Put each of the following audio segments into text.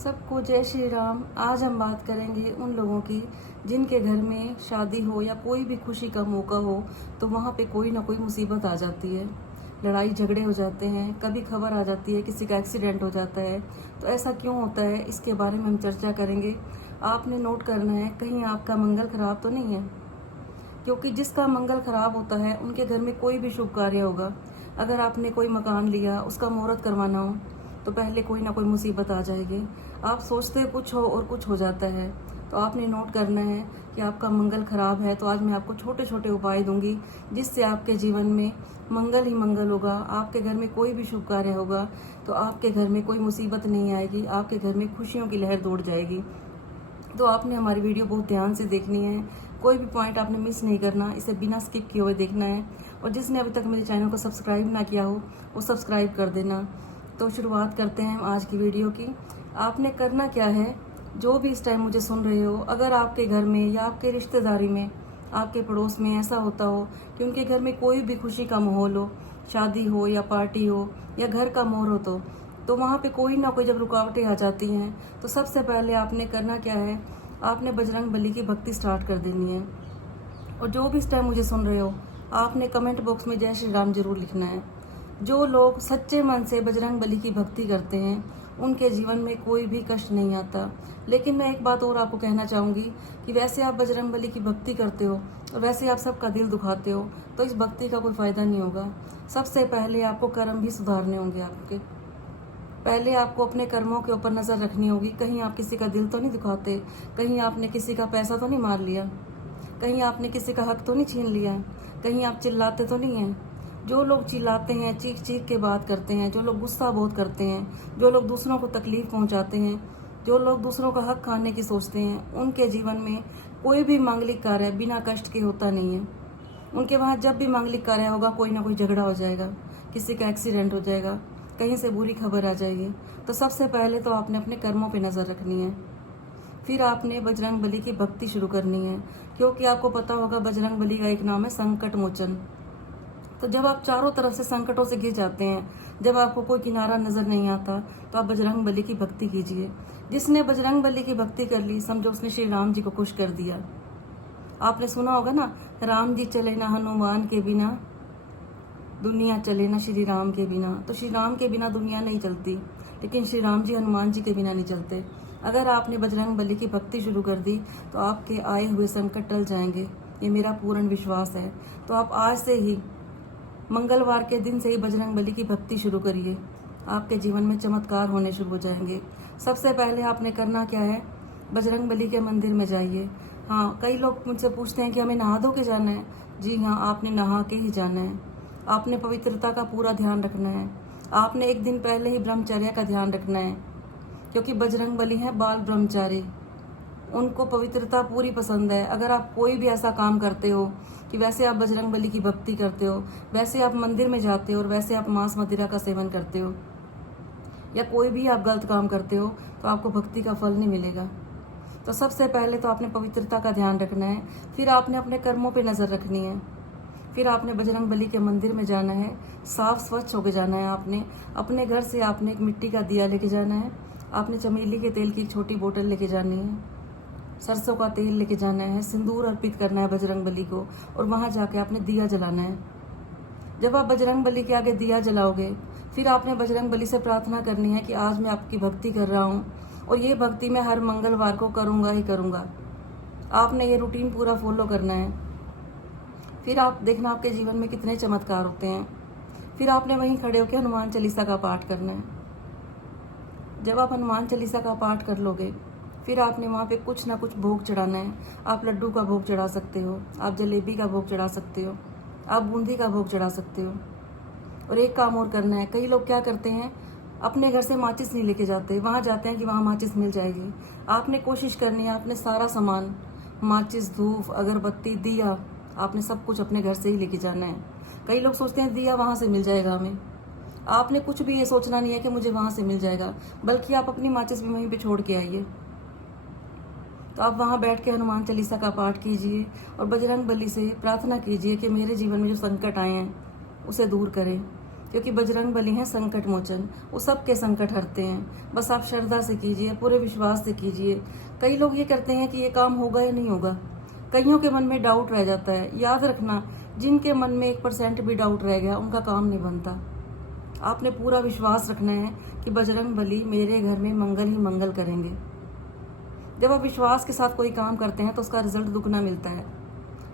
सबको जय श्री राम। आज हम बात करेंगे उन लोगों की जिनके घर में शादी हो या कोई भी खुशी का मौका हो तो वहाँ पे कोई ना कोई मुसीबत आ जाती है, लड़ाई झगड़े हो जाते हैं, कभी खबर आ जाती है किसी का एक्सीडेंट हो जाता है। तो ऐसा क्यों होता है, इसके बारे में हम चर्चा करेंगे। आपने नोट करना है कहीं आपका मंगल खराब तो नहीं है, क्योंकि जिसका मंगल खराब होता है उनके घर में कोई भी शुभ कार्य होगा। अगर आपने कोई मकान लिया, उसका मुहूर्त करवाना हो तो पहले कोई ना कोई मुसीबत आ जाएगी। आप सोचते कुछ हो और कुछ हो जाता है। तो आपने नोट करना है कि आपका मंगल खराब है। तो आज मैं आपको छोटे छोटे उपाय दूंगी जिससे आपके जीवन में मंगल ही मंगल होगा। आपके घर में कोई भी शुभ कार्य होगा तो आपके घर में कोई मुसीबत नहीं आएगी, आपके घर में खुशियों की लहर दौड़ जाएगी। तो आपने हमारी वीडियो बहुत ध्यान से देखनी है, कोई भी पॉइंट आपने मिस नहीं करना, इसे बिना स्किप किए हुए देखना है। और जिसने अभी तक मेरे चैनल को सब्सक्राइब ना किया हो वो सब्सक्राइब कर देना। तो शुरुआत करते हैं आज की वीडियो की। आपने करना क्या है, जो भी इस टाइम मुझे सुन रहे हो, अगर आपके घर में या आपके रिश्तेदारी में, आपके पड़ोस में ऐसा होता हो कि उनके घर में कोई भी खुशी का माहौल हो, शादी हो या पार्टी हो या घर का मुहूर्त हो, तो वहाँ पे कोई ना कोई जब रुकावटें आ जाती हैं तो सबसे पहले आपने करना क्या है, आपने बजरंग बली की भक्ति स्टार्ट कर देनी है। और जो भी इस टाइम मुझे सुन रहे हो, आपने कमेंट बॉक्स में जय श्री राम जरूर लिखना है। जो लोग सच्चे मन से बजरंग बली की भक्ति करते हैं उनके जीवन में कोई भी कष्ट नहीं आता। लेकिन मैं एक बात और आपको कहना चाहूँगी कि वैसे आप बजरंग बली की भक्ति करते हो और वैसे आप सबका दिल दुखाते हो तो इस भक्ति का कोई फ़ायदा नहीं होगा। सबसे पहले आपको कर्म भी सुधारने होंगे आपके। पहले आपको अपने कर्मों के ऊपर नज़र रखनी होगी, कहीं आप किसी का दिल तो नहीं दुखाते, कहीं आपने किसी का पैसा तो नहीं मार लिया, कहीं आपने किसी का हक तो नहीं छीन लिया, कहीं आप चिल्लाते तो नहीं हैं। जो लोग चिल्लाते हैं, चीख चीख के बात करते हैं, जो लोग गुस्सा बहुत करते हैं, जो लोग दूसरों को तकलीफ पहुंचाते हैं, जो लोग दूसरों का हक खाने की सोचते हैं, उनके जीवन में कोई भी मांगलिक कार्य बिना कष्ट के होता नहीं है। उनके वहाँ जब भी मांगलिक कार्य होगा कोई ना कोई झगड़ा हो जाएगा, किसी का एक्सीडेंट हो जाएगा, कहीं से बुरी खबर आ जाएगी। तो सबसे पहले तो आपने अपने कर्मों पर नज़र रखनी है, फिर आपने बजरंग बली की भक्ति शुरू करनी है। क्योंकि आपको पता होगा बजरंग बली का एक नाम है संकट मोचन। तो जब आप चारों तरफ से संकटों से घिर जाते हैं, जब आपको कोई किनारा नजर नहीं आता, तो आप बजरंग बली की भक्ति कीजिए। जिसने बजरंग बली की भक्ति कर ली, समझो उसने श्री राम जी को खुश कर दिया। आपने सुना होगा ना, राम जी चले ना हनुमान के बिना, दुनिया चले ना श्री राम के बिना। तो श्री राम के बिना दुनिया नहीं चलती, लेकिन श्री राम जी हनुमान जी के बिना नहीं चलते। अगर आपने बजरंग बली की भक्ति शुरू कर दी तो आपके आए हुए संकट टल जाएंगे, ये मेरा पूर्ण विश्वास है। तो आप आज से ही, मंगलवार के दिन से ही बजरंग बली की भक्ति शुरू करिए, आपके जीवन में चमत्कार होने शुरू हो जाएंगे। सबसे पहले आपने करना क्या है, बजरंग बली के मंदिर में जाइए। हाँ, कई लोग मुझसे पूछते हैं कि हमें नहा धो के जाना है। जी हाँ, आपने नहा के ही जाना है। आपने पवित्रता का पूरा ध्यान रखना है। आपने एक दिन पहले ही ब्रह्मचर्य का ध्यान रखना है, क्योंकि बजरंग बली है बाल ब्रह्मचारी, उनको पवित्रता पूरी पसंद है। अगर आप कोई भी ऐसा काम करते हो कि वैसे आप बजरंग बली की भक्ति करते हो, वैसे आप मंदिर में जाते हो और वैसे आप मांस मदिरा का सेवन करते हो, या कोई भी आप गलत काम करते हो, तो आपको भक्ति का फल नहीं मिलेगा। तो सबसे पहले तो आपने पवित्रता का ध्यान रखना है, फिर आपने अपने कर्मों पे नज़र रखनी है, फिर आपने बजरंग बली के मंदिर में जाना है, साफ स्वच्छ होकर जाना है। आपने अपने घर से आपने एक मिट्टी का दिया लेके जाना है, आपने चमेली के तेल की एक छोटी बोतल लेके जानी है, सरसों का तेल लेके जाना है, सिंदूर अर्पित करना है बजरंग बली को, और वहाँ जाके आपने दिया जलाना है। जब आप बजरंग बली के आगे दिया जलाओगे, फिर आपने बजरंग बली से प्रार्थना करनी है कि आज मैं आपकी भक्ति कर रहा हूँ और ये भक्ति मैं हर मंगलवार को करूँगा ही करूँगा। आपने ये रूटीन पूरा फॉलो करना है। फिर आप देखना आपके जीवन में कितने चमत्कार होते हैं। फिर आपने वहीं खड़े होकर हनुमान चालीसा का पाठ करना है। जब आप हनुमान चालीसा का पाठ कर लोगे, फिर आपने वहाँ पे कुछ ना कुछ भोग चढ़ाना है। आप लड्डू का भोग चढ़ा सकते हो, आप जलेबी का भोग चढ़ा सकते हो, आप बूंदी का भोग चढ़ा सकते हो। और एक काम और करना है, कई लोग क्या करते हैं, अपने घर से माचिस नहीं लेके जाते, वहाँ जाते हैं कि वहाँ माचिस मिल जाएगी। आपने कोशिश करनी है, आपने सारा सामान, माचिस, धूप, अगरबत्ती, दिया, आपने सब कुछ अपने घर से ही लेके जाना है। कई लोग सोचते हैं दिया वहाँ से मिल जाएगा हमें। आपने कुछ भी ये सोचना नहीं है कि मुझे वहाँ से मिल जाएगा, बल्कि आप अपनी माचिस भी वहीं पे छोड़ के आइए। तो आप वहाँ बैठ के हनुमान चालीसा का पाठ कीजिए और बजरंग बली से प्रार्थना कीजिए कि मेरे जीवन में जो संकट आए हैं उसे दूर करें। क्योंकि बजरंग बली हैं संकट मोचन, वो सबके संकट हरते हैं। बस आप श्रद्धा से कीजिए, पूरे विश्वास से कीजिए। कई लोग ये करते हैं कि ये काम होगा या नहीं होगा, कईयों के मन में डाउट रह जाता है। याद रखना, जिनके मन में 1% भी डाउट रह गया उनका काम नहीं बनता। आपने पूरा विश्वास रखना है कि बजरंग बली मेरे घर में मंगल ही मंगल करेंगे। जब आप विश्वास के साथ कोई काम करते हैं तो उसका रिजल्ट दुगना मिलता है।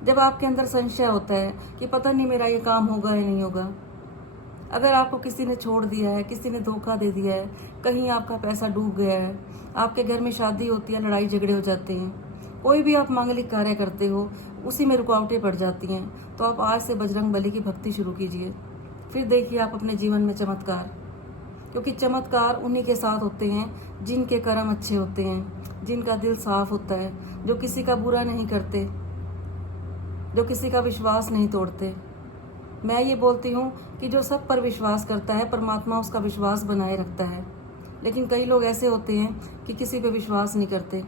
जब आपके अंदर संशय होता है कि पता नहीं मेरा ये काम होगा या नहीं होगा, अगर आपको किसी ने छोड़ दिया है, किसी ने धोखा दे दिया है, कहीं आपका पैसा डूब गया है, आपके घर में शादी होती है, लड़ाई झगड़े हो जाते हैं, कोई भी आप मांगलिक कार्य करते हो उसी में रुकावटें पड़ जाती हैं, तो आप आज से बजरंग बली की भक्ति शुरू कीजिए। फिर देखिए आप अपने जीवन में चमत्कार, क्योंकि चमत्कार उन्हीं के साथ होते हैं जिनके कर्म अच्छे होते हैं, जिनका दिल साफ होता है, जो किसी का बुरा नहीं करते, जो किसी का विश्वास नहीं तोड़ते। मैं ये बोलती हूँ कि जो सब पर विश्वास करता है परमात्मा उसका विश्वास बनाए रखता है। लेकिन कई लोग ऐसे होते हैं कि किसी पे विश्वास नहीं करते,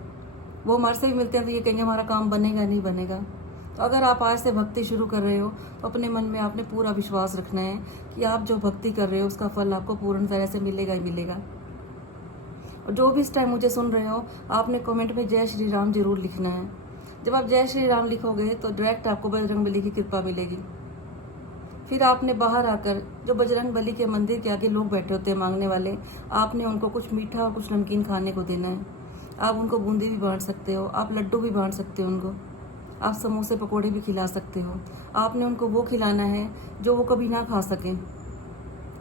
वो हमारे से भी मिलते हैं तो ये कहेंगे हमारा काम बनेगा नहीं बनेगा। तो अगर आप आज से भक्ति शुरू कर रहे हो तो अपने मन में आपने पूरा विश्वास रखना है कि आप जो भक्ति कर रहे हो उसका फल आपको पूर्ण तरह से मिलेगा ही मिलेगा। और जो भी इस टाइम मुझे सुन रहे हो, आपने कमेंट में जय श्री राम जरूर लिखना है। जब आप जय श्री राम लिखोगे तो डायरेक्ट आपको बजरंग बली की कृपा मिलेगी। फिर आपने बाहर आकर, जो बजरंग बली के मंदिर के आगे लोग बैठे होते हैं मांगने वाले, आपने उनको कुछ मीठा और कुछ नमकीन खाने को देना है। आप उनको बूंदी भी बांट सकते हो, आप लड्डू भी बांट सकते हो, उनको आप समोसे पकोड़े भी खिला सकते हो। आपने उनको वो खिलाना है जो वो कभी ना खा सकें।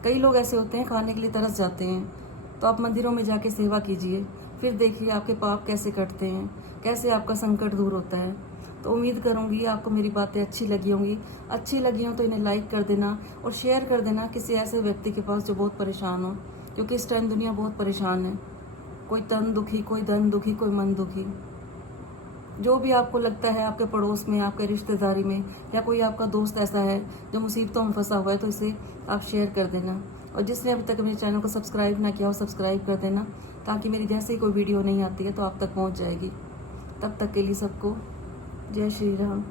कई लोग ऐसे होते हैं खाने के लिए तरस जाते हैं, तो आप मंदिरों में जाके सेवा कीजिए। फिर देखिए आपके पाप कैसे कटते हैं, कैसे आपका संकट दूर होता है। तो उम्मीद करूंगी आपको मेरी बातें अच्छी लगी होंगी। अच्छी लगी हो तो इन्हें लाइक कर देना और शेयर कर देना किसी ऐसे व्यक्ति के पास जो बहुत परेशान हो, क्योंकि इस टाइम दुनिया बहुत परेशान है। कोई तन दुखी, कोई धन दुखी, कोई मन दुखी। जो भी आपको लगता है आपके पड़ोस में, आपके रिश्तेदारी में, या कोई आपका दोस्त ऐसा है जो मुसीबतों में फंसा हुआ है, तो इसे आप शेयर कर देना। और जिसने अभी तक मेरे चैनल को सब्सक्राइब ना किया हो, सब्सक्राइब कर देना, ताकि मेरी जैसे ही कोई वीडियो नहीं आती है तो आप तक पहुंच जाएगी। तब तक के लिए सबको जय श्री राम।